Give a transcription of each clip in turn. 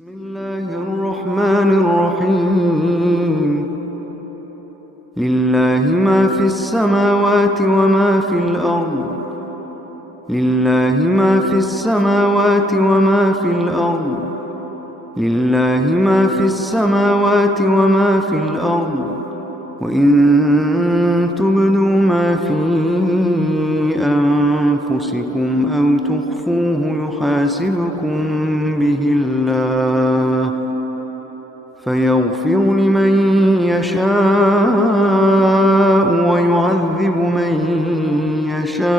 بسم الله الرحمن الرحيم لله ما في السماوات وما في الأرض لله ما في السماوات وما في الأرض لله ما في السماوات وما في الأرض وإن تبدوا ما في أنفسكم أو تخفوه يحاسبكم به الله فيغفر لمن يشاء ويعذب من يشاء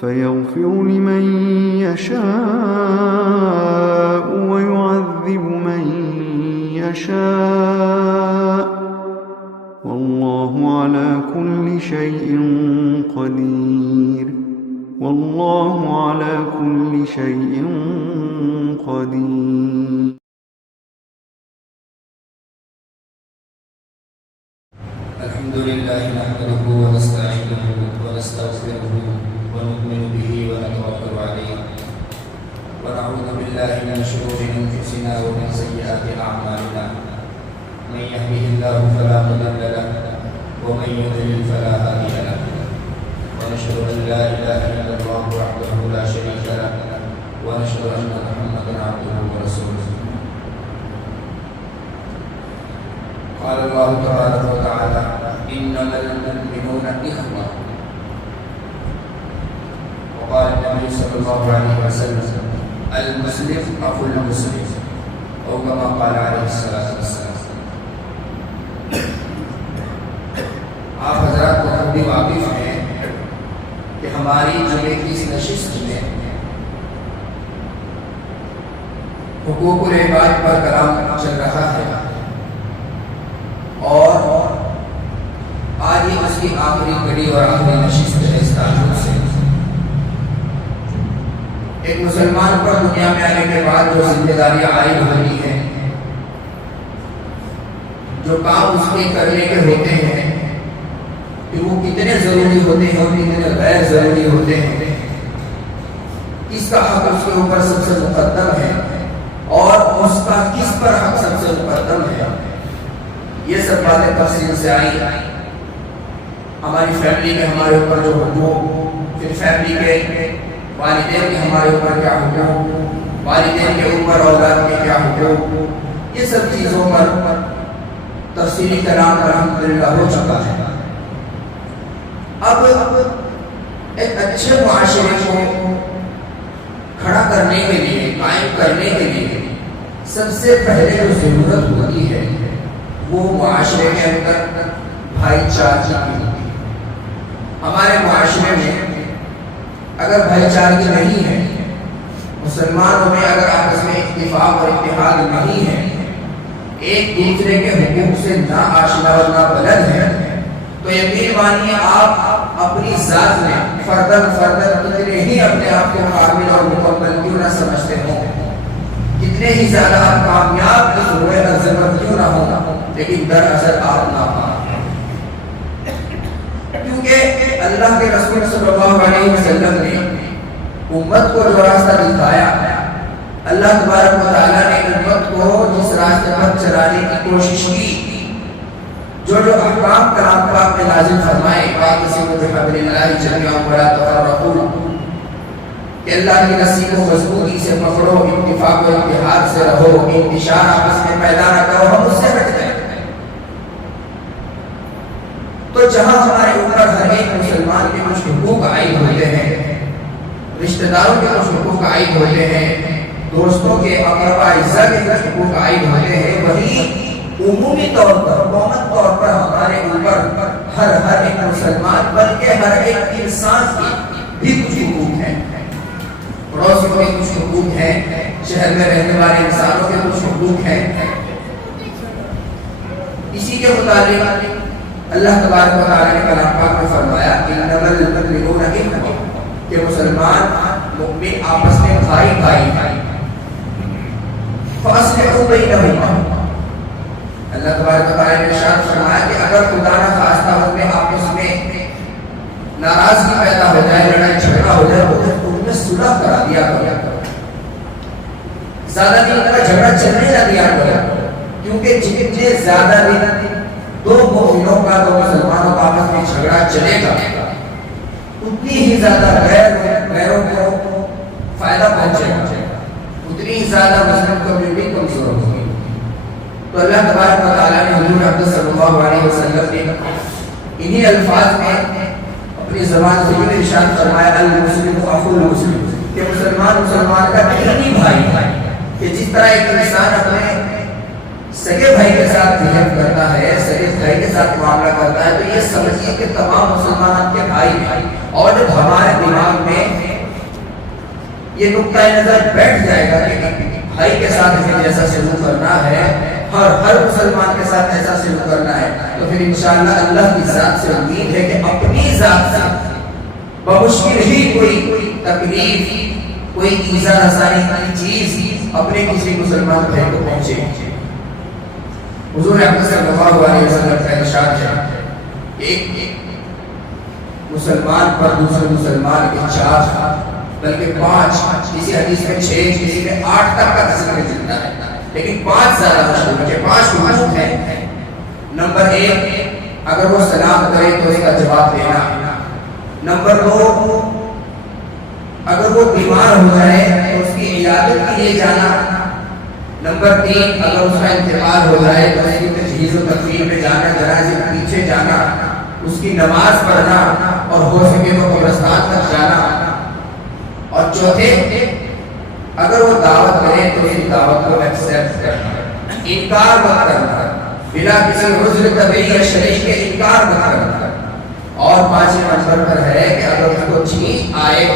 فيغفر لمن يشاء ويعذب من يشاء والله على كل شيء قدير والله على كل شيء قدير. الحمد لله نحمده ونستعينه ونستغفره ونؤمن به ونتوكل عليه ونعوذ بالله من شرور انفسنا ومن سيئات اعمالنا من يهده الله فلا مضل له ومن يضلل فلا هادي له ونشهد ان لا اله الا الله وحده لا شريك له ونشهد ان محمدا عبده ورسوله. قال الله تبارك وتعالى انما المؤمنون اخوه وقال النبي صلى الله عليه وسلم المسلم اخو المسلم او كما قال عليه الصلاه والسلام. آپ حضرات کو خود بھی واقف ہیں کہ ہماری جمعے کی اس نشست میں حقوق العباد پر کلام چل رہا ہے اور آج یہ اس کی آخری کڑی اور آخری نشست ہے. اس تعلق سے ایک مسلمان پر دنیا میں آنے کے بعد جو ذمہ داریاں عائد ہوتی ہیں، جو کام اس کے کرنے کے ہوتے ہیں کہ وہ کتنے ضروری ہوتے ہیں اور کتنے غیر ضروری ہوتے ہیں، کس کا حق اس کے اوپر سب سے مقدم ہے اور اس کا کس پر حق سب سے مقدم ہے، یہ سب باتیں تفصیل سے آئی. ہماری فیملی کے ہمارے اوپر جو حقوق، پھر فیملی کے والدین کے ہمارے اوپر کیا حقوق، والدین کے اوپر اولاد کے کیا حقوق، یہ سب چیزوں پر تفصیلی کلام الحمدللہ ہو چکا ہے. اب ایک اچھے معاشرے کو کھڑا کرنے کے لیے، قائم کرنے کے لیے سب سے پہلے جو ضرورت ہوتی ہے وہ معاشرے کے اندر بھائی چارگی کی ہوتی ہے. ہمارے معاشرے میں اگر بھائی چارگی نہیں ہے، مسلمانوں میں اگر آپس میں اتفاق اور اتحاد نہیں ہے، ایک دوسرے کے حقوق سے نہ آشنا اور نہ بلد ہے، تو یقین مانیے آپ اپنی ذات میں فردن کتنے ہی اپنے آپ کو کامل اور مکمل کیوں نہ سمجھتے ہوں، کتنے ہی زیادہ آپ کامیاب اس روئے عظمت کیوں نہ ہوں، لیکن دراصل آپ ناکام ہیں. کیونکہ اللہ کے رسول صلی اللہ علیہ وسلم نے امت کو جو راستہ دکھایا، اللہ تبارک و تعالیٰ نے امت کو جس راستے پر چلانے کی کوشش کی، جو احکام کلام پاک میں نازل فرمائے، واعتصموا بحبل اللہ جميعا ولا تفرقوا، کہ اللہ کی رسی کو مضبوطی سے پکڑو، اتفاق و اتحاد سے رہو، انتشار آپس میں پیدا نہ کرو، ہم اس سے بچ گئے. تو جہاں ہمارے اوپر ہر ایک مسلمان کے کچھ حقوق عائد ہوتے ہیں، رشتہ داروں کے کچھ حقوق عائد ہوتے ہیں، دوستوں کے، اقرباء اعزاء کے کچھ حقوق عائد ہوتے ہیں، وہیں عمومی طور پر، قومی طور پر ہمارے اوپر ہر ایک مسلمان بلکہ ہر ایک انسان کی بھی کچھ حقوق ہیں. پڑوسی کو بھی کچھ حقوق ہیں، شہر میں رہنے والے انسانوں کے کچھ حقوق ہیں. اسی کے متعلق اللہ تبارک و تعالیٰ نے کلام پاک میں فرمایا انما المؤمنون اخوة، کہ مسلمان مؤمن آپس میں بھائی ہیں. فاصلحوا بینہما، اللہ تبارک و تعالیٰ نے ارشاد فرمایا کہ اگر خدا نہ خواستہ ان میں آپس میں ناراضگی پیدا ہو جائے، لڑائی جھگڑا ہو جائے، تو ان میں صلح کرا دیا کرو. زیادہ دن کا جھگڑا چلنے نہ دیا کرو، کیونکہ جتنے زیادہ دن دو مومنوں کا، دو مسلمانوں کا آپس میں جھگڑا چلے گا، اتنی ہی زیادہ غیروں کو فائدہ پہنچے گا، اتنی ہی زیادہ مسلم کمیونٹی کمزور ہوگی۔ تو اللہ تبارک و تعالیٰ نے حضور اکرم صلی اللہ علیہ وسلم نے انہی الفاظ میں اپنی زبان سے یہ ارشاد فرمایا المسلم اخو المسلم، کہ مسلمان مسلمان کا دینی بھائی ہے، کہ جس طرح ایک انسان اپنے سگے بھائی کے ساتھ بہیو کرتا ہے، سگے بھائی کے ساتھ معاملہ کرتا ہے، تو یہ سمجھیے کہ تمام مسلمان آپ کے بھائی ہیں۔ اور جب ہمارے دماغ میں یہ نقطہ نظر بیٹھ جائے گا کہ بھائی کے ساتھ ہمیں جیسا سلوک کرنا ہے، ہر مسلمان کے ساتھ ایسا سلوک کرنا ہے، تو پھر انشاءاللہ اللہ کی ذات سے امید ہے کہ اپنی ذات سے بمشکل ہی کوئی تکلیف، کوئی ایذا رسانی کی چیز اپنے کسی مسلمان بھائی کو پہنچے۔ حضور اکرم صلی اللہ علیہ وسلم کا ارشاد ہے کہ ایک مسلمان پر دوسرے مسلمان کے 4 بلکہ 5، کسی حدیث میں 6، کسی میں 8 تک کا ذکر ملتا ہے، لیکن 5 زیادہ مشہور ہے کہ 5 موجود ہیں۔ نمبر 1، اگر وہ سلام کرے تو اس کا جواب دینا۔ نمبر 2، اگر وہ بیمار ہو جائے تو اس کی عیادت کے لیے جانا۔ نمبر 3، اگر اس کا انتقال ہو جائے تو اس کی تجہیز و تکفین میں جانا، جنازے کے پیچھے جانا، اس کی نماز پڑھنا، اور ہو سکے تو قبرستان تک جانا۔ اور چوتھے، اگر وہ دعوت کرے تو اس دعوت کو ایکسپٹ کرنا، انکار مت کرنا، بلا کسی عذر طبیعی یا شرعی کے انکار مت کرنا۔ اور 5ویں نمبر پر ہے کہ اگر اس کو چھینک آئے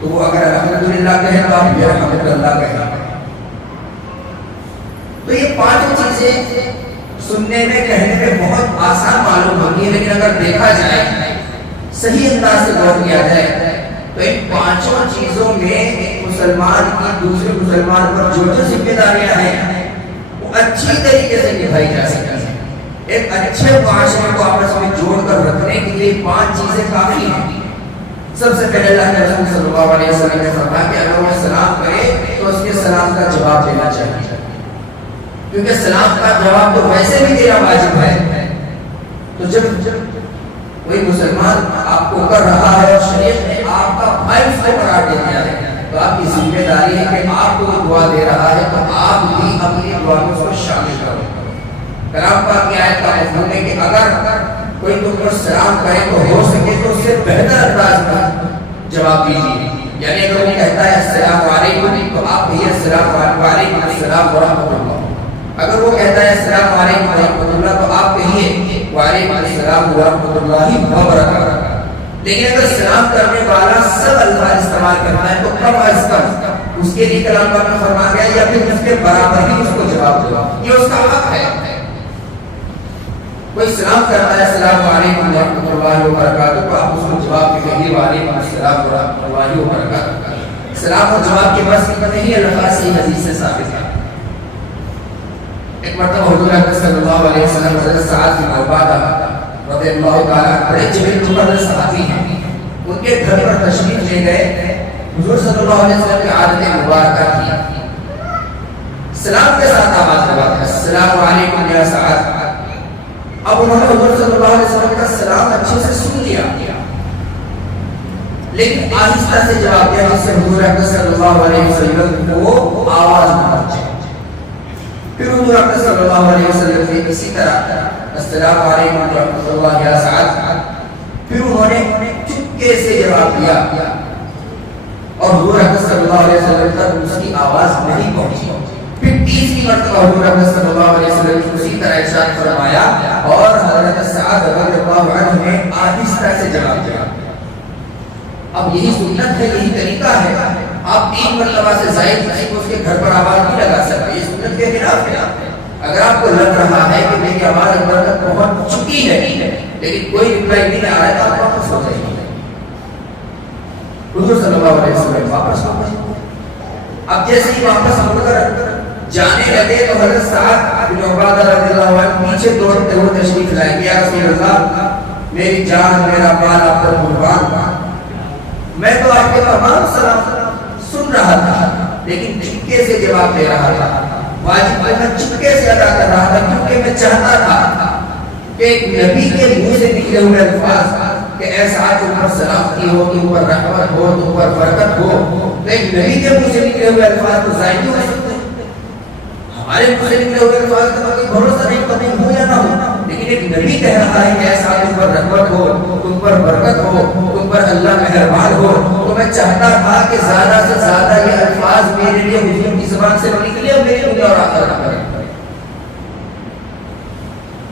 تو وہ اگر الحمدللہ کہے تو آپ الحمدللہ کہیں۔ تو یہ 5 چیزیں سننے میں کہنے میں بہت آسان معلوم ہوتی ہے، لیکن اگر دیکھا جائے، صحیح انداز سے غور کیا جائے، تو ان 5 چیزوں میں ایک مسلمان کی دوسرے مسلمان پر جو ذمہ داریاں ہیں وہ اچھی طریقے سے نبھائی جا سکتی ہیں۔ ایک اچھے معاشرے کو آپس میں جوڑ کر رکھنے کے لیے 5 چیزیں کافی ہیں۔ سب سے پہلے اللہ کے رسول صلی اللہ علیہ وسلم نے فرمایا کہ اگر وہ سلام کرے تو اس کے سلام کا جواب دینا چاہیے، کیونکہ سلام کا جواب تو ویسے بھی دینا واجب ہے۔ تو جب کوئی مسلمان آپ کو کر رہا ہے اور شریعت نے آپ کا بھائی اس کو قرار دے دیا ہے، تو آپ کی ذمہ داری ہے کہ آپ کو دعا دے رہا ہے تو آپ بھی اپنی دعا میں اس کو شامل کرو۔ کلام پاک کی آیت کا مفہوم ہے کہ اگر کوئی تم کو سلام کرے تو ہو سکے تو اس سے بہتر انداز میں جواب دیجیے، یعنی اگر وہ کہتا ہے السلام علیکم تو آپ کہیے السلام علیکم السلام ورحمۃ اللہ۔ اگر وہ کہتا ہے السلام علیکم ورحمۃ اللہ تو آپ کہیے وعلیکم السلام ورحمۃ اللہ وبرکاتہ۔ لیکن اگر سلام کرنے والا سب الفاظ استعمال کرتا ہے تو کم از کم اس کے لیے کلام پاک میں فرمایا گیا یا پھر اس کے برابر ہی اس کو جواب دو، یہ اس کا حق ہے۔ کوئی سلام کرتا ہے السلام علیکم ورحمۃ اللہ وبرکاتہ تو آپ اس کو جواب میں کہیے وعلیکم السلام ورحمۃ اللہ وبرکاتہ۔ سلام اور جواب کے بس نہیں الفاظ صحیح حدیث سے ثابت ہے۔ ایک مرتبہ حضور اکرم صلی اللہ علیہ وسلم حضرت سعد بن عبادہ رضی اللہ تعالیٰ بڑے جلیل مقدس صحابی ہیں، ان کے گھر پر تشریف لے گئے۔ حضور صلی اللہ علیہ وسلم کی عادت مبارکہ تھی سلام کے ساتھ آواز لگاتے ہیں السلام علیکم یا سعد۔ اب انہوں نے حضور صلی اللہ علیہ وسلم کا سلام اچھے سے سن لیا، لیکن آہستہ سے جواب دیا جس سے حضور اکرم صلی اللہ علیہ وسلم کو آواز نہ پہنچے۔ پھر حضور اکرم صلی اللہ علیہ وسلم نے اسی طرح السلام علیکم ورحمۃ اللہ یا سعد، پھر انہوں نے چپکے سے جواب دیا اور حضور اکرم صلی اللہ علیہ وسلم تک اس کی آواز نہیں پہنچی۔ پھر تیسری مرتبہ حضور اکرم صلی اللہ علیہ وسلم نے اسی طرح ارشاد فرمایا اور حضرت سعد رضی اللہ عنہ نے آہستہ سے جواب دیا۔ اب یہی سنت ہے، یہی طریقہ ہے، آپ 3 مرتبہ سے زائد کسی کو اس کے گھر پر آواز نہیں لگا سکتے، یہ سنت کے خلاف ہے۔ اگر آپ کو لگ رہا ہے کہ میری آواز اندر تک پہنچ چکی ہے لیکن کوئی رپلائی نہیں آ رہا ہے تو آپ واپس ہو جائیے۔ حضور صلی اللہ علیہ وسلم واپس ہو گئے۔ اب جیسے ہی واپس ہو کر جانے لگے تو حضرت سعد بن عبادہ رضی اللہ عنہ پیچھے دوڑتے ہوئے تشریف لائے، یا رسول اللہ میری جان میرا مال آپ پر قربان، میں تو آپ کے تمام سلام سن رہا تھا لیکن چپکے سے جواب دے رہا تھا، واجب کو میں چپکے سے ادا کر رہا تھا، کیونکہ میں چاہتا تھا کہ ایک نبی کے منہ سے نکلے ہوئے الفاظ کہ اے ساتھ اوپر سلامتی ہو، تو اوپر رحمت ہو، تو اوپر برکت ہو، تو ایک نبی کے منہ سے نکلے ہوئے الفاظ تو ظاہر نہیں ہو سکتے۔ ہمارے منہ سے نکلے ہوئے الفاظ کا کوئی بھروسہ نہیں، کبھی ہو یا نہ ہو، لیکن ایک نبی کہہ رہا ہے کہ اے ساتھ اوپر رحمت ہو، تم پر برکت ہو، تم پر اللہ مہربان ہو، تو میں چاہتا تھا کہ زیادہ سے زیادہ یہ الفاظ میرے لیے حضور کی زبان سے نکلے اور میرے لیے اور آخر نہ کرے۔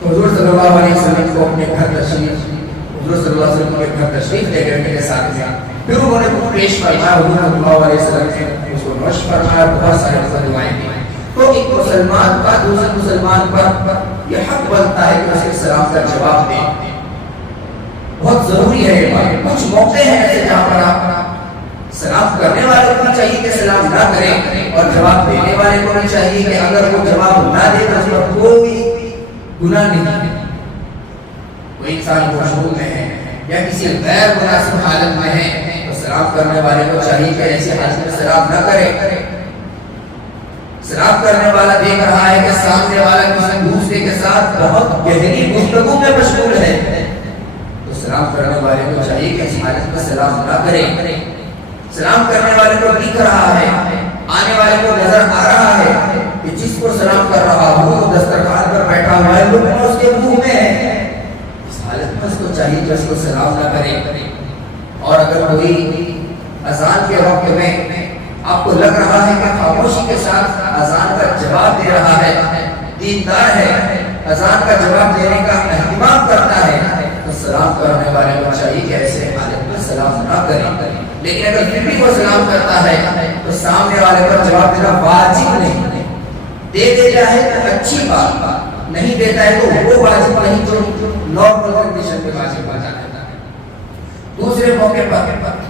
تو حضور صلی اللہ علیہ وسلم کو اپنے گھر تشریف، حضور صلی اللہ علیہ وسلم کے گھر تشریف لے گئے میرے ساتھ میں، پھر انہوں نے کچھ پیش فرمایا، حضور صلی اللہ علیہ وسلم نے اس کو نوش فرمایا، بہت سارے دعائیں دی۔ تو ایک مسلمان کا دوسرے مسلمان پر یہ حق بنتا ہے کہ اسے سلام کا جواب دے، بہت ضروری ہے یہ بات۔ کچھ موقع ہیں ایسے جہاں پر آپ سلام کرنے والے کو چاہیے کہ سلام نہ کریں، اور جواب دینے والے کو بھی چاہیے کہ اگر وہ جواب نہ دے تو اس پر کوئی گناہ نہیں ہے۔ کوئی انسان مشغول میں ہے یا کسی غیر مناسب حالت میں ہے تو سلام کرنے والے کو چاہیے کہ ایسی حالت میں سلام نہ کرے۔ سلام کرنے والا دیکھ رہا ہے کہ سامنے والا کسی دوسرے کے ساتھ بہت گہری گفتگو میں مشغول ہے، تو سلام کرنے والے کو چاہیے کہ اس حالت میں سلام نہ کرے۔ سلام کرنے والے کو دکھ رہا ہے، آنے والے کو نظر آ رہا ہے کہ جس کو سلام کر رہا ہوں وہ دسترخوان پر بیٹھا ہوا ہے، لقمہ اس کے منہ میں ہے، اس حالت میں اس کو چاہیے کہ اس کو سلام نہ کرے۔ اور اگر کوئی اذان کے وقت میں آپ کو لگ رہا ہے کہ خاموشی کے ساتھ اذان کا جواب دے رہا ہے، دیندار ہے، اذان کا جواب دینے کا اہتمام کرتا ہے، تو سلام کرنے والے کو چاہیے کہ ایسے حالت میں سلام نہ کرے۔ لیکن اگر پھر بھی وہ سلام کرتا ہے تو سامنے والے پر جواب دینا واجب نہیں، دے ہے تو اچھی بات، نہیں دیتا ہے تو وہ واجب نہیں جو نارمل کنڈیشن میں واجب آ جاتا ہے۔ دوسرے موقع پر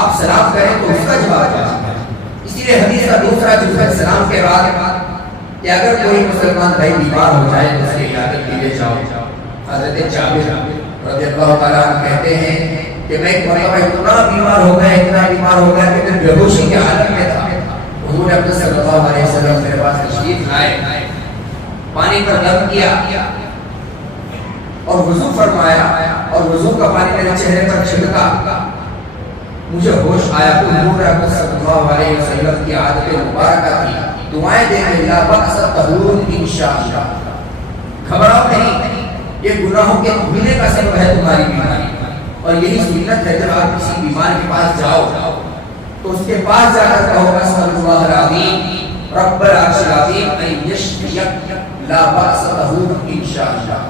آپ سلام کریں تو اس کا جواب دیں۔ اسی لیے حدیث کا دوسرا جزء ہے سلام کے بعد کہ اگر کوئی مسلمان بھائی بیمار ہو جائے تو اس کی عیادت کے لیے جاؤ۔ حضرت جابر رضی اللہ تعالیٰ عنہ کہتے ہیں کہ میں ایک مرتبہ اتنا بیمار ہو گیا کہ میں بے ہوشی کی حالت میں تھا۔ حضور اکرم صلی اللہ علیہ وسلم میرے پاس تشریف لائے، پانی پر دم کیا اور وضو فرمایا، اور وضو کا پانی میرے چہرے پر چھڑکا، مجھے ہوش آیا تو حضور اکرم صلی اللہ علیہ وسلم کی عادت مبارکہ تھی دعائیں دینے، لا بأس طہور انشاءاللہ، گھبراؤ نہیں، یہ گناہوں کے دھلنے کا سبب ہے تمہاری بیماری، اور یہی سنت ہے جب آپ کسی بیمار کے پاس جاؤ تو اس کے پاس جا کر کہو اسأل اللہ العظیم رب العرش العظیم ان یشفیک لا بأس طہور انشاءاللہ،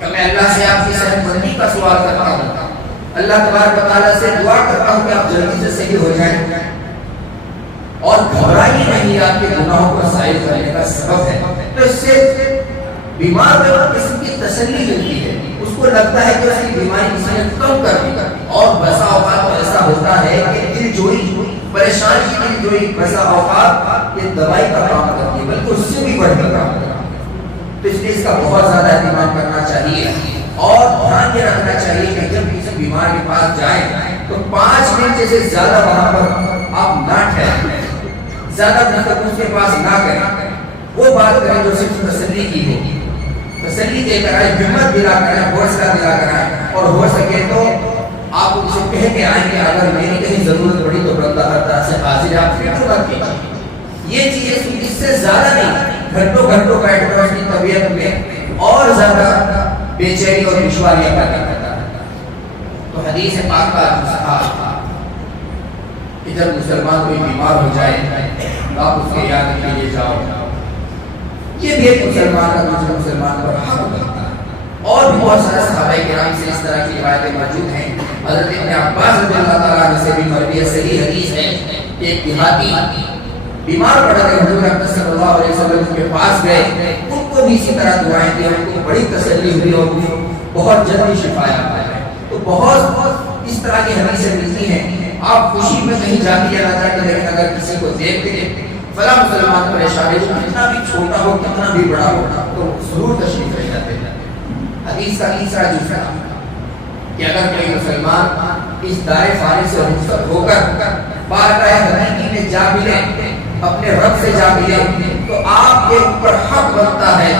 کہ میں اللہ سے آپ کی صحت مندی کا سوال کرتا ہوں، اللہ تبارک و تعالیٰ سے دعا کرتا ہوں کہ آپ جلدی سے صحیح ہو جائیں، اور گھبرائی نہیں، آپ کے گناہوں کو ظاہر کرنے کا سبب ہے۔ تو اس سے بیمار میں قسم کی تسلی ملتی ہے، اس کو لگتا ہے کہ اس کی بیماری کسی نے کم کر دی، اور بسا اوقات ایسا ہوتا ہے کہ دل جوئی، پریشانی کی دل جوئی بسا اوقات یہ دوائی کا کام کرتی ہے، بلکہ اس سے بھی بڑھ کر کام کرتی ہے۔ تو اس لیے اس کا بہت زیادہ اہتمام کرنا چاہیے، اور دھیان یہ رکھنا چاہیے کہ جب کسی بیمار کے پاس جائیں تو 5 منٹ سے زیادہ وہاں پر آپ نہ ٹھہریں، زیادہ دن تک اس کے پاس نہ کریں، وہ بات کریں جو صرف تسلی کی ہو، تسلی دے کر آئے، ہمت دلا کر آئے، حوصلہ دلا کر آئے، اور ہو سکے تو آپ ان سے کہہ کے آئیں کہ اگر میری کہیں ضرورت پڑی تو بندہ ہر طرح سے حاضر ہے، آپ فکر مت کیجیے۔ یہ چیزیں اس سے زیادہ نہیں، گھنٹوں گھنٹوں بیٹھ کر اس کی طبیعت میں اور زیادہ بے چینی اور دشواریاں پیدا کرتا ہے۔ تو حدیث پاک کا نسخہ کہ جب مسلمان کوئی بیمار ہو جائے تو آپ اس کے عیادت کے لیے جاؤ، یہ بھی ایک مسلمان کا دوسرے مسلمان پر حق بنتا ہے۔ اور بھی بہت سارے صحابہ کرام سے اس طرح کی روایتیں موجود ہیں۔ حضرت ابن عباس رضی اللہ تعالیٰ عنہ سے بھی مروی ہے، صحیح حدیث ہے کہ ایک دیہاتی بیمار پڑ گئے، حضور اکرم صلی اللہ علیہ وسلم کے پاس گئے، ان کو بھی اسی طرح دعائیں دی، ان کو بڑی تسلی ہوئی اور بہت جلدی شفا پایا ہے۔ تو بہت اس طرح کی حدیثیں ملتی ہیں۔ آپ خوشی میں کہیں جا کے جانا چاہتے ہیں، لیکن اگر کسی کو دیکھ کے فلاں مسلمان پریشان ہے، کتنا بھی چھوٹا ہو کتنا بھی بڑا ہو، تو ضرور تشریف لے جاتے ہیں۔ حدیث کا تیسرا جزء کہ اگر کوئی مسلمان اس دائے فانی سے رخصت ہو کر بارگاہ جا ملے، اپنے رب سے جا ملے، تو آپ کے اوپر حق بنتا ہے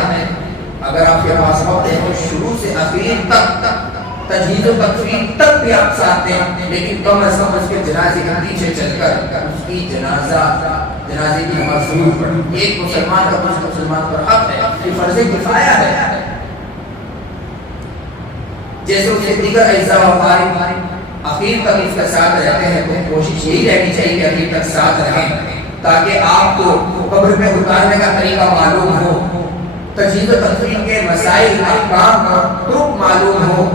اگر آپ کے پاس وقت ہے تو شروع سے آخر تک تجہیز و تکفین تک بھی آپ ساتھ دیں، لیکن کم از کم اس کے جنازے کے پیچھے چل کر اس کی جنازے کی نماز ضرور پڑھیں۔ ایک مسلمان کا دوسرے مسلمان پر حق ہے، یہ فرض کفایہ ہے۔ جیسے اس کے دیگر اعزاء و اقارب اخیر تک اس کا ساتھ رہتے ہیں تو کوشش یہی رہنی چاہیے کہ اخیر تک ساتھ رہیں، تاکہ آپ کو قبر میں اتارنے کا طریقہ معلوم ہو، تجہیز و تکفین کے مسائل احکام اور طرق معلوم ہو،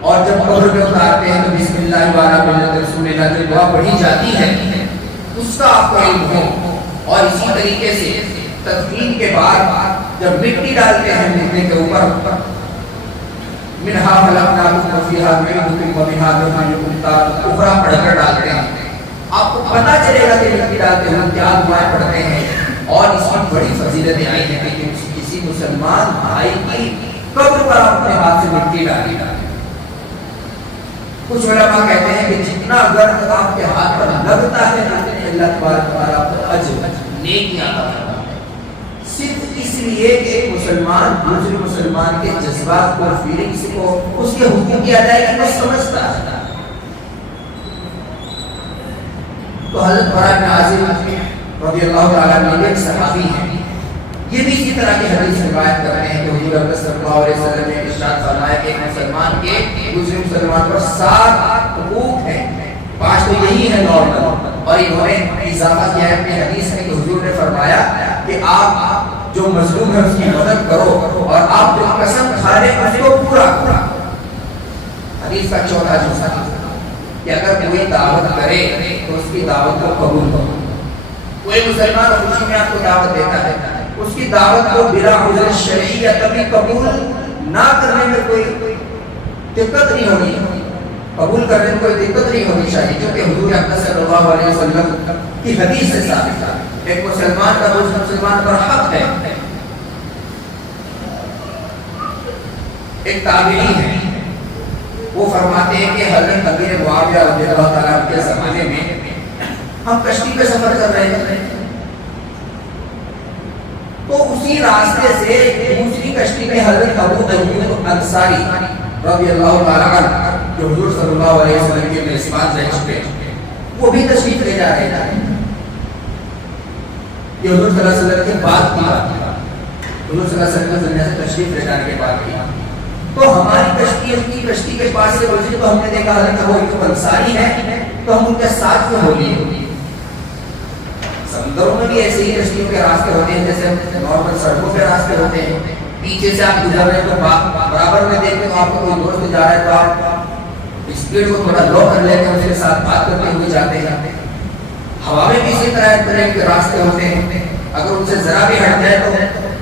اور جب قبر میں اتارتے ہیں تو بسم اللہ وعلی ملت رسول اللہ کی دعا پڑھی جاتی ہے، اس کا آپ کو علم ہو۔ اور اسی طریقے سے تدفین کے بعد جب مٹی ڈالتے ہیں مردے کے اوپر، منہا خلقناکم وفیہا نعیدکم ومنہا نخرجکم تارۃ اخری پڑھ کر ڈالتے ہیں، آپ کو پتہ چلے گا کہ مٹی ڈالتے ہیں کیا دعائیں پڑھتے ہیں، اور اس میں بڑی فضیلتیں آئی ہیں کہ کسی مسلمان بھائی کی قبر پر آپ اپنے ہاتھ سے مٹی ڈالی۔ کچھ علماء کہتے ہیں کہ جتنا گرد آپ کے ہاتھ پر لگتا ہے اللہ تبارک و تعالیٰ آپ کو اجر نیکیاں عطا کرتا ہے، صرف اس لیے کہ ایک مسلمان دوسرے مسلمان کے جذبات کو، فیلنگز کو، اس کے حقوق کی ادائیگی کو سمجھتا ہے۔ تو حضرت برا بن عازب رضی اللہ تعالیٰ عنہ ایک صحابی ہیں، یہ بھی اسی طرح کی حدیث روایت کرتے ہیں کہ حضور اکرم صلی اللہ علیہ وسلم نے ارشاد فرمایا کہ ایک مسلمان کے دوسرے مسلمان پر 7 حقوق ہیں، 5 تو یہی ہے نارمل، اور انہوں نے اضافہ کیا ہے اپنی حدیث میں کہ حضور نے فرمایا کہ آپ جو مظلوم ہے اس کی مدد کرو، اور آپ جو قسم کھا رہے ہیں اس کو پورا کرو۔ حدیث کا چوتھا جملہ کہ اگر کوئی دعوت کرے تو اس کی دعوت کو قبول کرو۔ کوئی مسلمان خوشی میں آپ کو دعوت دیتا ہے، اس کی دعوت کو بلا عذر شرعی یا کبھی قبول نہ کرنے میں کوئی دقت نہیں ہونی، قبول کرنے میں کوئی دقت نہیں ہونی چاہیے، کیونکہ حضور اکرم صلی اللہ علیہ وسلم کی حدیث سے ثابت ہے ایک مسلمان کا دوسرے مسلمان پر حق ہے۔ ایک تابعی ہے، وہ فرماتے ہیں کہ حضرت امیر معاویہ رضی اللہ تعالیٰ عنہ کے زمانے میں ہم کشتی پہ سفر کر رہے تھے، تو اسی راستے سے دوسری کشتی میں حضرت ابو ایوب انصاری رضی اللہ تعالیٰ عنہ جو حضور صلی اللہ علیہ وسلم کے میزبان رہ چکے وہ بھی تشریف لے جا رہے تھے۔ یہ حضور صلی اللہ علیہ وسلم کے بعد کی بات ہے، حضور صلی اللہ علیہ وسلم دنیا سے تشریف لے جانے کے بعد کی، تو ہماری کشتی ان کی کشتی کے پاس سے گزری تو ہم نے دیکھا حضرت ابو ایوب انصاری ہے، تو ہم ان کے ساتھ میں ہو لیے۔ سمندروں میں بھی ایسے ہی کشتیوں کے راستے ہوتے ہیں جیسے نارمل سڑکوں کے راستے ہوتے ہیں، پیچھے سے آپ گزر رہے ہیں تو برابر میں دیکھتے تو آپ کو کوئی دوست جا رہا ہے تو آپ اسپیڈ کو تھوڑا لو کر لیتے ہیں، اس کے ساتھ بات کرتے ہوئے جاتے ہیں۔ ہوا میں بھی اسی طرح کے راستے ہوتے ہیں، اگر ان سے ذرا بھی ہٹ جائے تو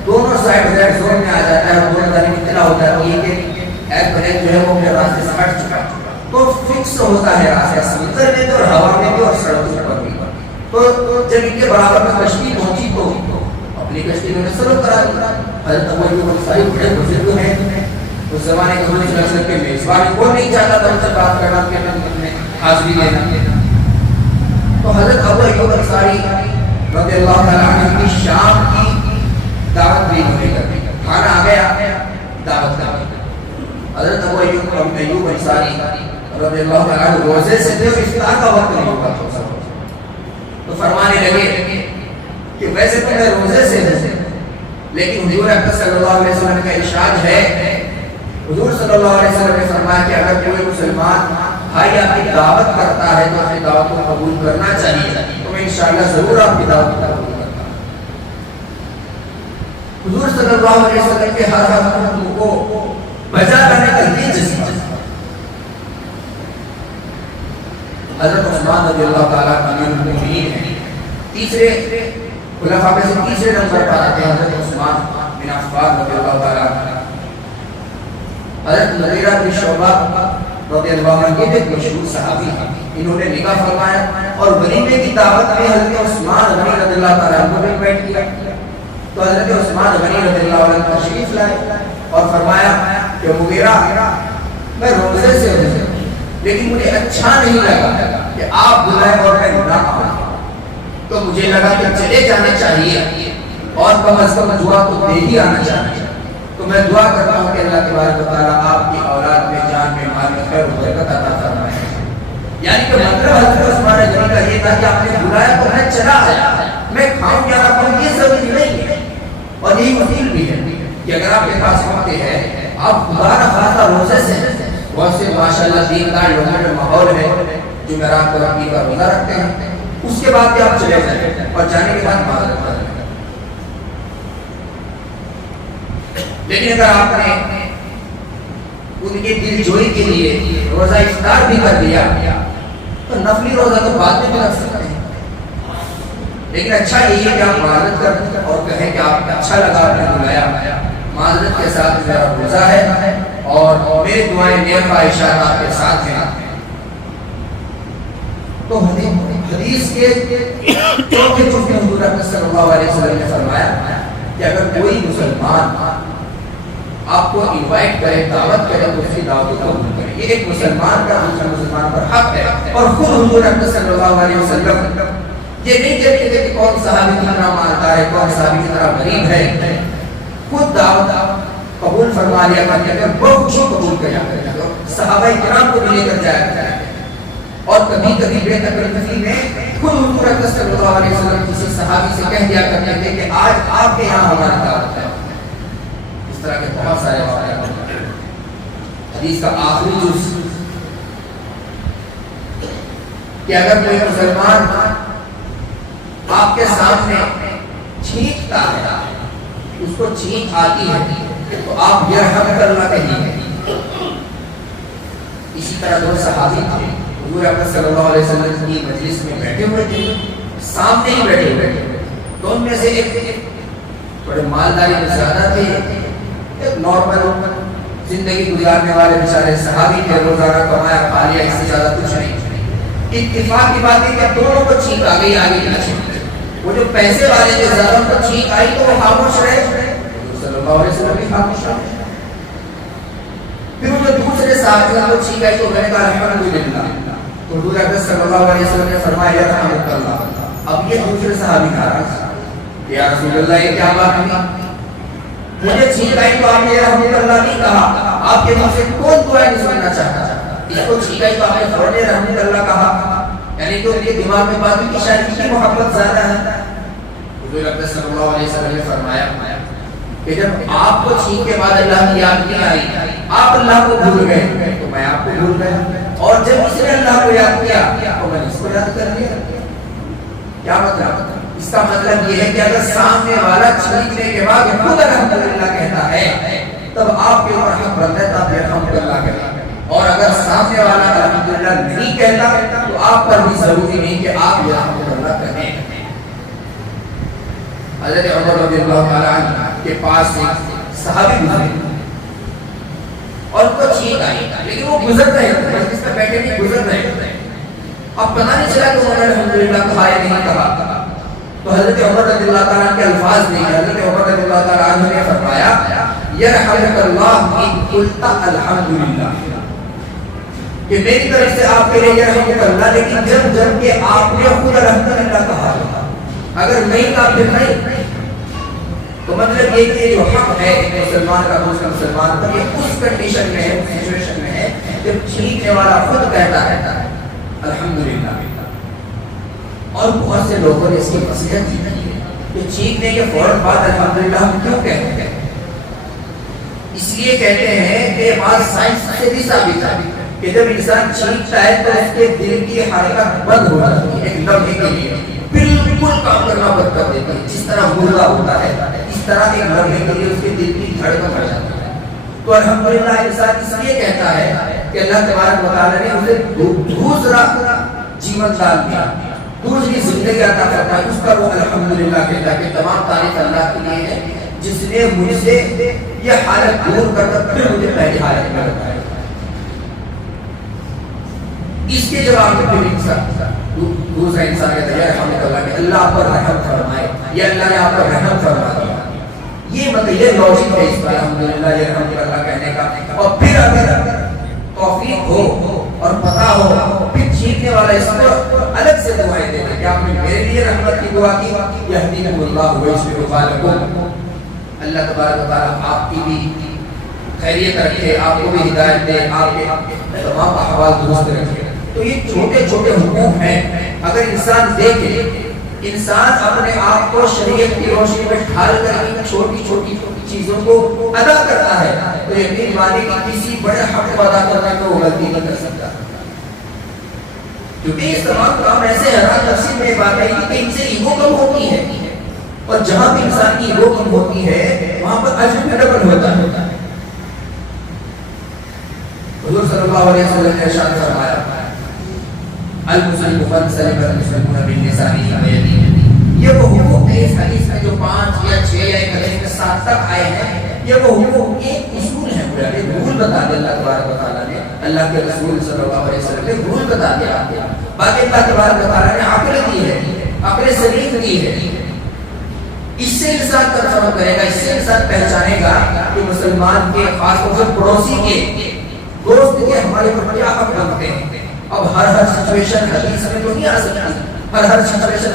دونوں سائڈ ریڈ زون میں آ جاتا ہے، اور دونوں طرف اتنا ہوتا ہے یہ کہ ایک بریک جو ہے وہ اپنے راستے سے ہٹ چکا، تو فکس ہوتا ہے راستہ سمندر میں بھی اور ہوا میں بھی اور سڑکوں پر بھی۔ تو جب ان کے برابر میں کشتی پہنچی تو اپنی کشتی میں سلوک کرا دیا۔ حضرت ابو ایوب انصاری بڑے بزرگ ہیں، اس زمانے کے حضور صلی اللہ علیہ وسلم کے میزبان کوئی نہیں چاہتا تھا ان سے بات کرنا، کہ حاضری لینا۔ تو حضرت ابو ایوب انصاری رضی اللہ تعالیٰ عنہ کی شام کی دعوت بھی ہونے لگی، کھانا آ گیا، دعوت کا۔ حضرت ابو ایوب انصاری رضی اللہ تعالیٰ عنہ روزے سے تھے، افطار کا وقت نہیں ہوتا تھا، تو فرمانے لگے کہ ویسے تو میں روزے سے ہوں، لیکن حضور اکرم صلی اللہ علیہ وسلم کا ارشاد ہے، حضور صلی اللہ علیہ وسلم نے فرمایا کہ اگر کوئی مسلمان بھائی آپ کی دعوت کرتا ہے تو اپنی دعوت کو قبول کرنا چاہیے، تو میں انشاءاللہ ضرور آپ کی دعوت کو قبول کرتا ہوں۔ حضور صلی اللہ علیہ وسلم کے ہر حکم کو بجا لانے کا یہ جذبہ حضرت عثمان رضی اللہ تعالیٰ امیر المؤمنین ہیں، تیسرے خلفاء میں سے تیسرے نمبر پر آتے ہیں حضرت عثمان بن عفان رضی اللہ تعالیٰ عنہ۔ حضرت مغیرہ بن شعبہ رضی اللہ عنہ ایک مشہور صحابی ہیں، انہوں نے نکاح فرمایا اور ولیمے کی دعوت میں حضرت عثمان غنی رضی اللہ تعالیٰ عنہ نے بیٹھ کیا، تو حضرت عثمان غنی رضی اللہ عنہ تشریف لائے اور فرمایا کہ مغیرہ میں روزے سے ہوں، لیکن مجھے اچھا نہیں لگا کہ آپ بلائیں اور میں نہ آؤں، تو تو مجھے لگا کہ چلے جانا چاہیے اور کم از کم دعا تو دے ہی آنا چاہیے. تو میں دعا کرتا ہوں کہ اللہ تبارک و تعالیٰ آپ کی اولاد میں، جان میں، مال میں خیر و برکت عطا فرمائے. یعنی کہ مطلب حضرت عثمان غنی کا یہ تھا کہ آپ نے بلایا تو میں چلا آیا، میں کھاؤں یا نہ کھاؤں یہ ضروری نہیں ہے. اور یہی وسیل بھی ہے کہ اگر آپ کے پاس وقت ہے، آپ خدا نہ خواستہ روزے سے بہت سے ماشاءاللہ دیندار لوگوں میں ماحول ہے جو رات کو رمضان کا روزہ رکھتے ہیں، اس کے بعد بھی آپ چلے جائیں اور جانے کے بعد معذرت کریں. لیکن اگر آپ نے ان کے دل جوئی کے لیے روزہ افطار بھی کر دیا تو نفلی روزہ تو بعد میں بھی رکھ سکتے ہیں. لیکن اچھا یہی ہے کہ آپ معذرت کریں اور کہیں کہ آپ اچھا لگا، آپ نے بلایا، معذرت کے ساتھ میرا روزہ ہے اور میری دعائیں نیک خواہشات آپ کے ساتھ ہیں. تو حدیث کے چوتھے میں حضور اکرم صلی اللہ علیہ وسلم نے فرمایا کہ اگر کوئی مسلمان آپ کو انوائٹ کرے، دعوت کرے تو اس کی دعوت کو قبول کرے. یہ ایک مسلمان کا دوسرے مسلمان پر حق ہے. اور خود حضور اکرم صلی اللہ علیہ وسلم یہ نہیں کہتے تھے کہ کون صحابی کتنا مالدار ہے، کون صحابی کتنا غریب ہے، خود دعوت قبول فرما لیا کرتے ہیں، بہت خوشی قبول کیا کرتے ہیں. صحابہ کرام کو بھی لے کر جایا کرتے ہیں. اور کبھی کبھی بے تکلفی میں خود حضور اکرم صلی اللہ علیہ وسلم کسی صحابی سے کہہ دیا کرتے تھے کہ آج آپ کے یہاں ہماری دعوت ہے. اس طرح کے بہت سارے واقعات ہیں. حدیث کا آخری جز کہ اگر کوئی مسلمان آپ کے سامنے چھینکتا ہے، اس کو چھینک آتی ہے، تو آپ یرحمک اللہ کہیے. اسی طرح دو صحابی تھے، حضور اکرم صلی اللہ علیہ وسلم کی مجلس میں بیٹھے ہوئے تھے، سامنے ہی بیٹھے ہوئے تھے. تو ان میں سے ایک بڑے مالداری میں زیادہ تھے، ایک نارمل زندگی گزارنے والے بیچارے صحابی تھے، روزانہ کمایا کھا لیا، اس سے زیادہ کچھ نہیں. اتفاق کی بات ہے کہ دونوں کو چھینک آ گئی آگے کی چھینک. وہ جو پیسے والے جو زیادہ کو چھینک آئی تو وہ خاموش رہے، صلی اللہ علیہ وسلم بھی خاموش رہے. پھر وہ جو دوسرے صحابیوں کو چھینک آئی تو میں نے کہا الحمدللہ. تو حضور اکرم صلی اللہ علیہ وسلم نے فرمایا رحمت اللہ. اب یہ دوسرے صحابی ناراض کہ یا رسول اللہ یہ کیا بات ہوئی، مجھے چھینک آئی تو آپ نے رحمت اللہ نہیں کہا، آپ کے منہ سے کون دعائیں نہیں سننا چاہتا، اس کو چھینک آئی تو آپ نے فوراً رحمت اللہ کہا. یعنی کہ ان کے دماغ میں بات کی شاید کی محبت زیادہ ہے. حضور اکرم صلی اللہ علیہ وسلم نے فرمایا کہ جب آپ کو چھینک کے بعد اللہ کی یاد نہیں آئی، آپ اللہ کو بھول گئے تو میں آپ کو بھول گیا، اور جب اس نے اللہ کو یاد کیا تو میں نے اس کو یاد کر لیا. کیا مطلب؟ اس کا مطلب یہ ہے کہ اگر سامنے والا چھینکنے کے بعد خود الحمدللہ کہتا ہے تب آپ کے اوپر حق بنتا ہے تب الحمدللہ کہتا ہے. اور اگر سامنے والا الحمدللہ نہیں کہتا تو آپ پر بھی ضروری نہیں کہ آپ الحمدللہ کہیں. حضرت عمر رضی اللہ تعالیٰ عنہ کے پاس ایک صحابی گزرے اور کو چھینک آئی، لیکن وہ گزر رہے تھے، مجلس میں بیٹھے نہیں گزر رہے تھے. اب پتہ نہیں چلا کہ انہوں نے الحمدللہ کہا یا نہیں کہا. تو حضرت عمر رضی اللہ تعالیٰ عنہ کے الفاظ نہیں، حضرت عمر رضی اللہ تعالیٰ عنہ نے فرمایا یرحمک اللہ ان قلت الحمدللہ، کہ میری طرف سے آپ کے لیے یرحمک اللہ، لیکن جب کہ آپ نے خود الحمدللہ کہا. اگر نہیں کہا پھر نہیں. تو مطلب یہ کہ جو حق ہے ایک مسلمان کا دوسرے مسلمان پر، یہ اس کنڈیشن میں ہے، اس سچویشن میں ہے جب چھینکنے والا خود کہتا ہے الحمدللہ. اور بہت سے لوگوں نے اس کی نصیحت کی ہے کہ چھینکنے کے فوراً بعد الحمدللہ ہم کیوں کہتے ہیں؟ اس لیے کہتے ہیں کہ بات سائنس سے بھی ثابت ہے کہ جب انسان چھینکتا ہے تو اس کے دل کی حرکت بند ہو جاتی ہے، ایک لمحے کے لیے بالکل کام کرنا بند کر دیتا ہے. جس طرح مردہ ہوتا ہے اس طرح ایک لمحے کے لیے اس کے دل کی دھڑکن بڑھ جاتی ہے. تو الحمدللہ انسان اس لیے کہتا ہے کہ اللہ تبارک و تعالیٰ نے اسے دوسرا جیون دان دیا، دوسری زندگی عطا کرتا ہے. اس کا وہ الحمدللہ کہتا ہے کہ تمام تعریف اللہ کے لیے ہے جس نے مجھ سے یہ حالت دور کر کر پھر مجھے پہلی حالت میں رکھا ہے. اس کے جواب میں پھر دوسرا انسان کہتا ہے الحمدللہ کہ اللہ آپ پر رحم فرمائے، یا اللہ نے آپ پر رحم فرما دیا. یہ مطلب یہ لاجک ہے اس پر الحمدللہ یہ الحمدللہ کہنے کا. اور پھر اگر توفیق ہو اور پتا ہو، پھر چھیننے والا اس کو الگ سے دعائیں دیتا کہ آپ نے میرے لیے رحمت کی دعا کی، یہدیکم اللہ ویصلح بالکم، اللہ تبارک و تعالیٰ آپ کی بھی خیریت رکھے، آپ کو بھی ہدایت دے، آپ کے تمام احوال درست رکھے۔ تو یہ چھوٹے چھوٹے حقوق ہیں، اگر انسان دیکھے، انسان اپنے آپ کو شریعت کی روشنی میں ڈھال کر ان چھوٹی چھوٹی چیزوں کو ادا کرتا ہے تو یقین مانے کہ کسی بڑے حق کو ادا کرنے کو وہ غلطی نہیں کر سکتا، کیونکہ یہ تمام کام ایسے ہیں۔ تفسیر میں بات ہے کہ ان سے ایگو کم ہوتی ہے، اور جہاں بھی انسان کی ایگو کم ہوتی ہے وہاں پر اجر ڈبل ہوتا ہے۔ حضور صلی اللہ علیہ وسلم نے ارشاد فرمایا المسلم من سلم المسلمون من لسانه ويده، یہ وہ حقوق ہے اس حدیث میں جو 5 یا 6 یا ایک حدیث میں 7 تک آئے ہیں، یہ وہ حقوق ایک اصول ہے، پورے رول بتا دیا اللہ تبارک و تعالیٰ نے، اللہ کے رسول صلی اللہ علیہ وسلم نے رول بتا دیا۔ باقی اللہ تبارک و تعالیٰ نے عقل دی ہے، عقل سلیم دی ہے، اس سے انسان کنفرم کرے گا، اس سے انسان پہچانے گا کہ مسلمان کے، خاص طور سے پڑوسی کے، دوست کے ہمارے پر کیا حق بنتے ہیں۔ اب ہر سچویشن حدیث میں تو نہیں آ سکتی، ہر سچویشن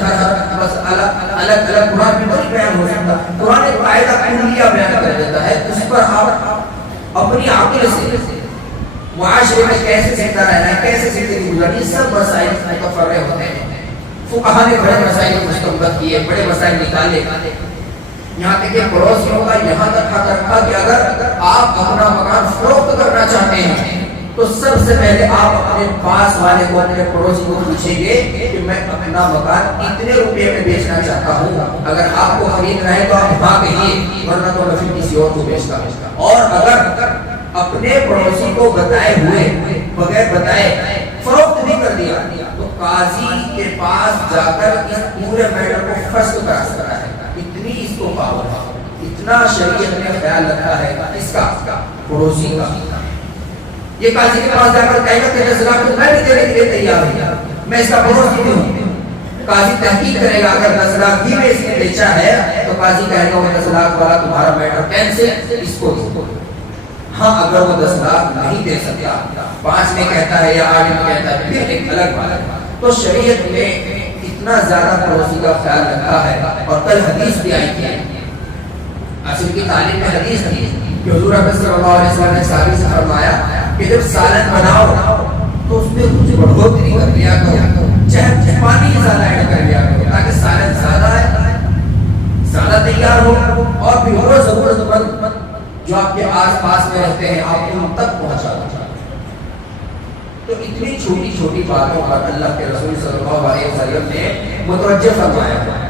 بس الگ قرآن میں نہیں بیان ہو سکتا۔ قرآن ایک قاعدہ کلیہ بیان کر دیتا ہے، اس پر آپ اپنی عقل سے معاشرے میں کیسے زندہ رہنا ہے، کیسے زندگی گزارنی، سب مسائل متفرع ہوتے ہیں۔ فقہاء نے بڑے مسائل مستنبط کیے، بڑے مسائل نکالے، یہاں تک کہ پڑوسیوں کا یہاں تک حق رکھا کہ اگر آپ اپنا مکان فروخت کرنا چاہتے ہیں تو سب سے پہلے آپ اپنے پاس والے کو، اپنے پڑوسی کو پوچھیں گے کہ میں اپنا مکان اتنے روپے میں بیچنا چاہتا ہوں، اگر آپ کو خریدنا ہے تو آپ ہاں کہیے، ورنہ تو میں پھر کسی اور کو بیچتا ہوں۔ اور اگر اپنے پڑوسی کو بتائے ہوئے، بغیر بتائے فروخت نہیں کر دیا تو قاضی کے پاس جا کر اس پورے میٹر کو فسخ کرا سکتا ہے۔ اتنی اس کو پاور ہے، اتنا شریعت نے خیال رکھا ہے اس کا، پڑوسی کا۔ یہ قاضی کے پاس جا کر کہے گا کہ 10 لاکھ تو میں بھی دینے کے لیے تیار ہوں، میں اس کا پڑوسی ہوں۔ قاضی تحقیق کرے گا، اگر 10 لاکھ بھی میں اس نے بیچا ہے تو قاضی کہے گا وہ 10 لاکھ والا تمہارا میٹر کینسل، اس کو دو۔ ہاں اگر وہ 10 لاکھ نہیں دے سکتا، 5 میں کہتا ہے یا 8 میں کہتا ہے، پھر ایک الگ بات ہے۔ تو شریعت نے اتنا زیادہ پڑوسی کا خیال رکھا ہے، اور کل حدیث بھی آئی تھی، اصل کی تعلیم میں حدیث تھی کہ حضور اکرم صلی اللہ علیہ وسلم نے صحابی سے فرمایا کہ جب سالن بناؤ تو اس میں کچھ بڑھوتری کر لیا کرو، چاہے پانی زیادہ ایڈ کر لیا کرو، تاکہ سالن زیادہ تیار ہو، اور پھر وہ ضرورت مند جو آپ کے آس پاس میں رہتے ہیں آپ ان تک پہنچا دو۔ تو اتنی چھوٹی چھوٹی باتوں پر اللہ کے رسول صلی اللہ علیہ وسلم نے متوجہ فرمایا ہے۔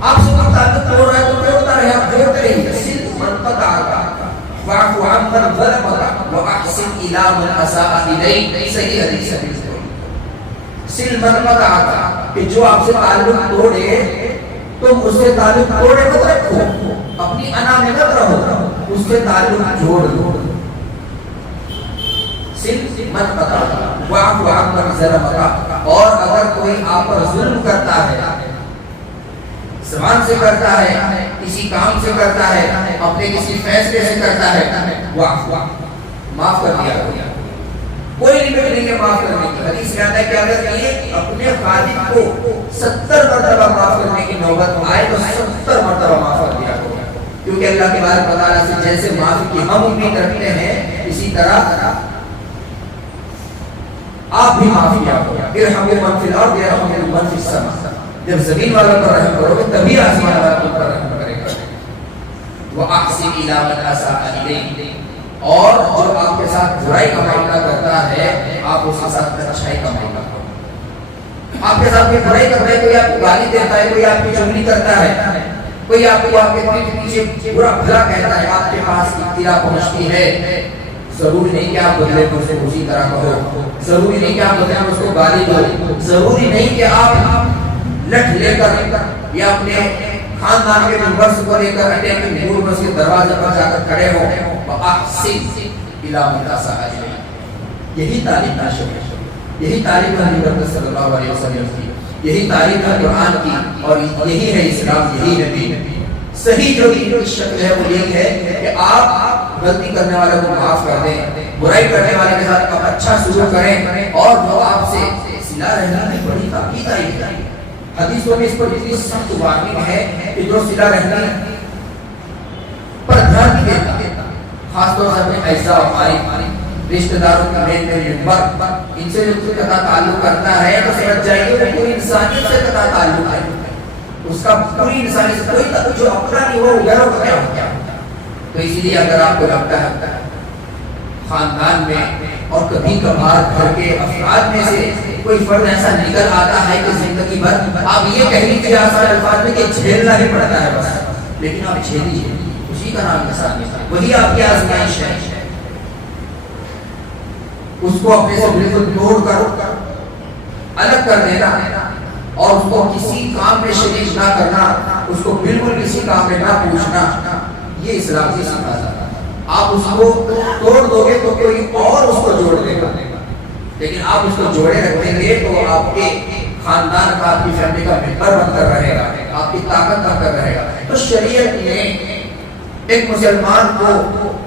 آپ سے کوئی تعلق توڑ رہا ہے تو توڑتا رہے، آپ جوڑتے رہیے۔ سل من قطعک واعف عن من ظلمک واحسن الی من اساء الیک، صحیح حدیث ہے۔ سل من قطعک کہ جو آپ سے تعلق توڑے تم اس سے تعلق توڑے مت رکھو، اپنی انا میں مت رہو، اس سے تعلق جوڑ لو۔ سل من قطعک واعف عن من ظلمک، اور اگر کوئی آپ پر ظلم کرتا ہے، زبان سے کرتا ہے، کسی کام سے کرتا ہے، اپنے کسی فیصلے سے کرتا ہے، معاف کر دیا۔ کوئی لمٹ نہیں ہے معاف کرنے کی۔ حدیث میں آتا ہے کہ اگر یہ اپنے خالق کو 70 مرتبہ معاف کرنے کی نوبت آئے تو 70 مرتبہ معاف کر دیا کرو، کیونکہ اللہ کے بارے تعالیٰ سے جیسے معافی کی ہم امید رکھتے ہیں اسی طرح آپ بھی معاف کیا کرو۔ ارحموا من فی الارض یرحمکم من فی السماء، جب زمین والوں پر رحم کرو گے تبھی آسمان والوں پر رحم کرے گا۔ وَأَحْسِنْ إِلَىٰ مَنْ أَسَاءَ إِلَيْكَ، اور جو آپ کے ساتھ برائی کا معاملہ کرتا ہے آپ اس کے ساتھ اچھائی کا معاملہ کرو۔ آپ کے ساتھ کوئی برائی کرتا ہے، کوئی آپ کو گالی دیتا ہے، کوئی آپ کی چغلی کرتا ہے، کوئی آپ کو آپ کے پیچھے برا بھلا کہتا ہے، آپ کے پاس اطلاع پہنچتی ہے، ضروری نہیں کہ آپ بدلے پر سے اسی طرح کہو، ضروری نہیں کہ آپ بدلے پر اس کو گالی دو، ضروری نہیں کہ آپ لٹ لے کر یا اپنے خاندان کے ممبرس کو لے کر اٹے کے نور بس کے دروازے پر جا کر کھڑے ہو۔ وَأَحْسِنْ إِلَىٰ مَنْ أَسَاءَ إِلَيْكَ، یہی تعلیم ناشر ہے، یہی تعلیم ہے نبی صلی اللہ علیہ وسلم کی، یہی تعلیم ہے قرآن کی، اور یہی ہے اسلام، یہی ہے دین۔ صحیح جو دین کی شکل ہے وہ یہی ہے کہ آپ غلطی کرنے والے کو معاف کر دیں، برائی کرنے والے کے ساتھ آپ اچھا سلوک کریں، اور جو آپ سے صلہ رحمی میں بڑی تاکید آئی ہے، حدیثوں میں اس پر اتنی سخت وارننگ ہے کہ جو صلہ رحمی پر دھیان نہیں دیتا، خاص طور سے اپنے اعزاء و اقارب، رشتہ داروں کی مین ممبر، ان سے جو قطع تعلق کرتا ہے تو سمجھ جائیے وہ پوری انسانیت سے قطع تعلق ہے، اس کا پوری انسانیت سے کوئی جو اپنا نہیں ہو غیروں کا کیا ہوتا ہے۔ تو اسی لیے اگر آپ کو لگتا ہے خاندان میں اور کبھی کبھار گھر کے افراد میں سے کوئی فرد ایسا نکل آتا ہے کہ زندگی بھر آپ یہ کہہ لیجیے آسان الفاظ میں کہ جھیلنا ہی پڑتا ہے بس، لیکن آپ جھیلیے، اسی کا نام انسانیت ہے، وہی آپ کی آزمائش ہے۔ اس کو اپنے سے بالکل توڑ کر الگ کر دینا اور اس کو کسی کام میں شریک نہ کرنا، اس کو بالکل کسی کام میں نہ پوچھنا، یہ اسلام کی سکھا جاتا ہے۔ آپ اس کو توڑ دو گے تو کوئی اور اس کو جوڑ دے گا، لیکن آپ اس کو جوڑے رکھیں گے تو آپ کے خاندان کا، آپ کی فیملی کا ممبر بن کر رہے گا، آپ کی طاقت بن کر رہے گا۔ تو شریعت نے ایک مسلمان کو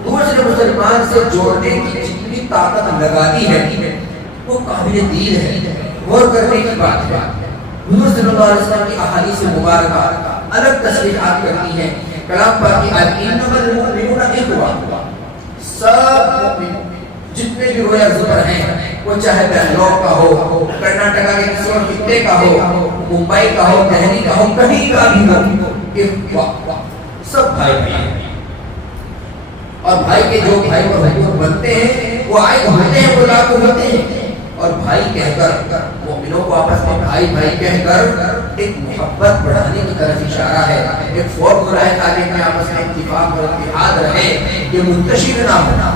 دوسرے مسلمان سے جوڑنے کی جتنی طاقت لگا دی ہے وہ قابل دید ہے، غور کرنے کی بات ہے۔ حضور صلی اللہ علیہ وسلم کی احادیث مبارکہ الگ تصریحات کرتی ہیں، کلام پاک کی آیت انما المؤمنون اخوہ، سب مومن جتنے بھی رویا زبر ہیں، وہ چاہے بنگلور کا ہو، کرناٹکا کے کسی اور خطے کا ہو، ممبئی کا ہو، دہلی کا ہو، کہیں کا بھی ہو، اخوہ، سب بھائی بھائی ہیں، اور بھائی کے جو بھائی اور حقوق بنتے ہیں وہ عائد ہوتے ہیں، وہ لاگو ہوتے ہیں، اور بھائی کہہ کر مومنوں کو آپس میں بھائی بھائی کہہ کر ایک محبت بڑھانے کی طرف اشارہ ہے، ایک فارمولا ہے تاکہ میں آپس میں اتفاق اور اتحاد رہے، یہ منتشر نہ ہونا۔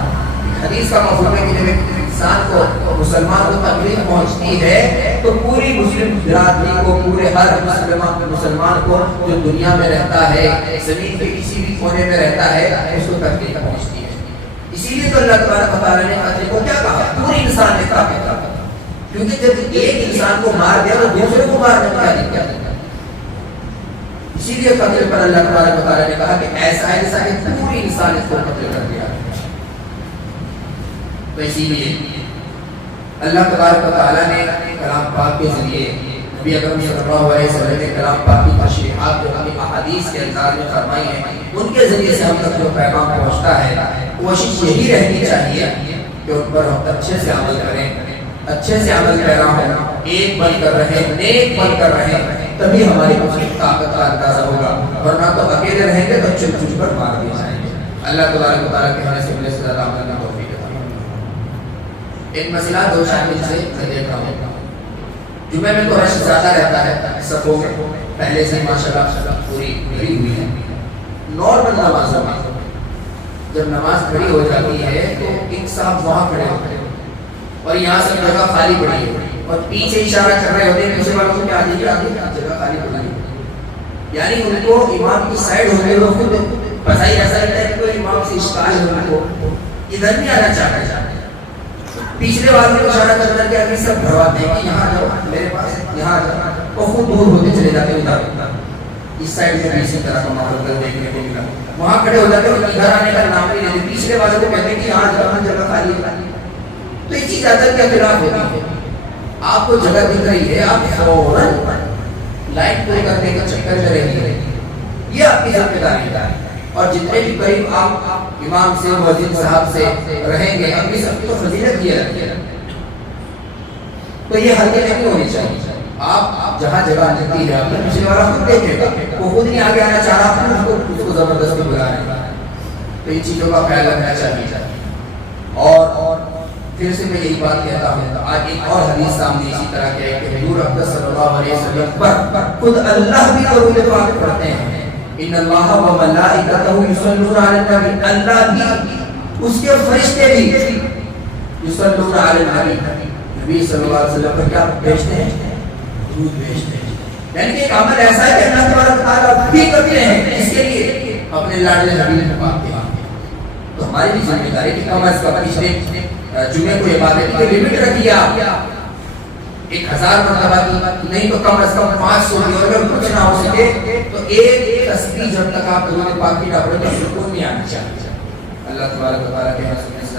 حدیث کا مفہوم ہے کہ جب ایک انسان کو، مسلمان کو تکلیف پہنچتی ہے تو پوری مسلم برادری کو، پورے ہر مسلمان کو جو دنیا میں رہتا ہے، زمین کے کسی بھی کونے میں رہتا ہے، اس کو تکلیف پہنچتی ہے۔ اسی لیے تو اللہ تبارک و تعالیٰ نے قتل کو کیا کہا؟ پوری انسان نے کہا، کیونکہ جب ایک انسان کو مار دیا تو دوسرے کو مارنے کا کیا دیا؟ اسی لیے قتل پر اللہ تبارک و تعالیٰ نے کہا کہ ایسا ہے جیسا کہ پوری انسانیت کو قتل کر دیا۔ تو اسی لیے اللہ تبارک و تعالیٰ نے کلام پاک کے ذریعے نبی اکرم صلی اللہ علیہ وسلم نے کلام پاک کی تشریحات جو ہمیں احادیث کے انداز میں فرمائی ہیں، ان کے ذریعے سے ہم تک جو پیغام پہنچتا ہے، کوشش یہی رہنی چاہیے کہ ان پر ہم اچھے سے عمل کریں، اچھے سے عمل پیرا ہو، ایک بن کر رہے، نیک بن کر رہے، تبھی ہماری مسلم طاقت کا اندازہ ہوگا، ورنہ تو اکیلے رہیں گے تو چل چل پر مار دیے جائیں گے۔ اللہ تبارک و تعالیٰ کے ہمیں سے زیادہ عمل کرنا توفیق عطا فرمائے۔ ایک مسئلہ دو شامل سے میں دیکھ رہا ہوں، جمعے میں تو رش زیادہ رہتا ہے، صفوں میں پہلے سے ماشاءاللہ پوری بھری ہوئی ہے۔ نارمل نماز جب نماز کھڑی ہو جاتی ہے تو ایک صاحب وہاں کھڑے ہوتے ہیں اور یہاں سے جگہ خالی پڑی ہے اور پیچھے اشارہ کر رہے ہوتے ہیں پیچھے والوں کو کہ آگے جگہ خالی پڑی ہے، یعنی ان کو امام کی سائڈ ہو گئے، وہ خود پتہ ہی ایسا لگتا ہے کہ کوئی امام سے اشکال ہے، ان کو ادھر نہیں آنا چاہتے، پچھلے والوں کو اشارہ کرنا کہ ابھی سب بھرواتے ہیں کہ یہاں جاؤ، میرے پاس یہاں جاؤ، وہ خود دور ہوتے چلے جاتے ہیں ادھر، اس سائڈ سے اسی طرح کا ماحول دیکھنے کو ملا، وہاں کھڑے ہو جاتے ہیں، ادھر آنے کا نام نہیں لیتے، پیچھے والوں کو کہتے ہیں کہ یہاں جاؤ، جگہ خالی ہے۔ تو اسی اجازت کے خلاف ہوتی ہے، آپ کو جگہ دکھ رہی ہے، آپ فوراً لائن پوری کرنے کا چکر میں رہیے، یہ آپ کی ذمہ داری ہے، اور جتنے بھی قریب آپ امام سے، مؤذن صاحب سے رہیں گے، اپنی سب کی تو فضیلت یہ رکھیے، تو یہ حرکت نہیں ہونی چاہیے۔ آپ جہاں جگہ ملتی ہے، اپنے پچھلے والا خود دیکھے گا، وہ خود نہیں آگے آنا چاہ رہا، اس کو زبردستی بلا رہے گا، تو ان چیزوں کا خیال رکھنا چاہیے۔ اور پھر سے میں یہی بات کہتا ہوں، آج ایک اور حدیث سامنے اسی طرح کے ہے کہ حضور اقدس صلی اللہ علیہ وسلم پر خود اللہ بھی درود پاک پڑھتے ہیں، ان اللہ و ملائکتہ یصلون علی النبی، اللہ بھی، اس کے فرشتے بھی یصلون علی النبی، نبی صلی اللہ علیہ وسلم پر کیا بھیجتے ہیں؟ درود بھیجتے ہیں، یعنی کہ ایک عمل ایسا ہے کہ اللہ تبارک تعالیٰ بھی کرتے ہیں اس کے لیے اپنے لاڈلے نبی پاک کے، تو ہماری بھی ذمہ داری کہ کم از کم پچھلے جمعے کو عبادت کی لمٹ رکھیے، آپ 1000 مرتبہ کی نہیں تو کم از کم 500 کی، اور اگر کچھ نہ ہو سکے تو ایک تسبیح جب تک آپ درود پاک کی نہ پڑھیں تو سکون نہیں آنا چاہیے۔ اللہ تبارک و تعالیٰ کے حسن سے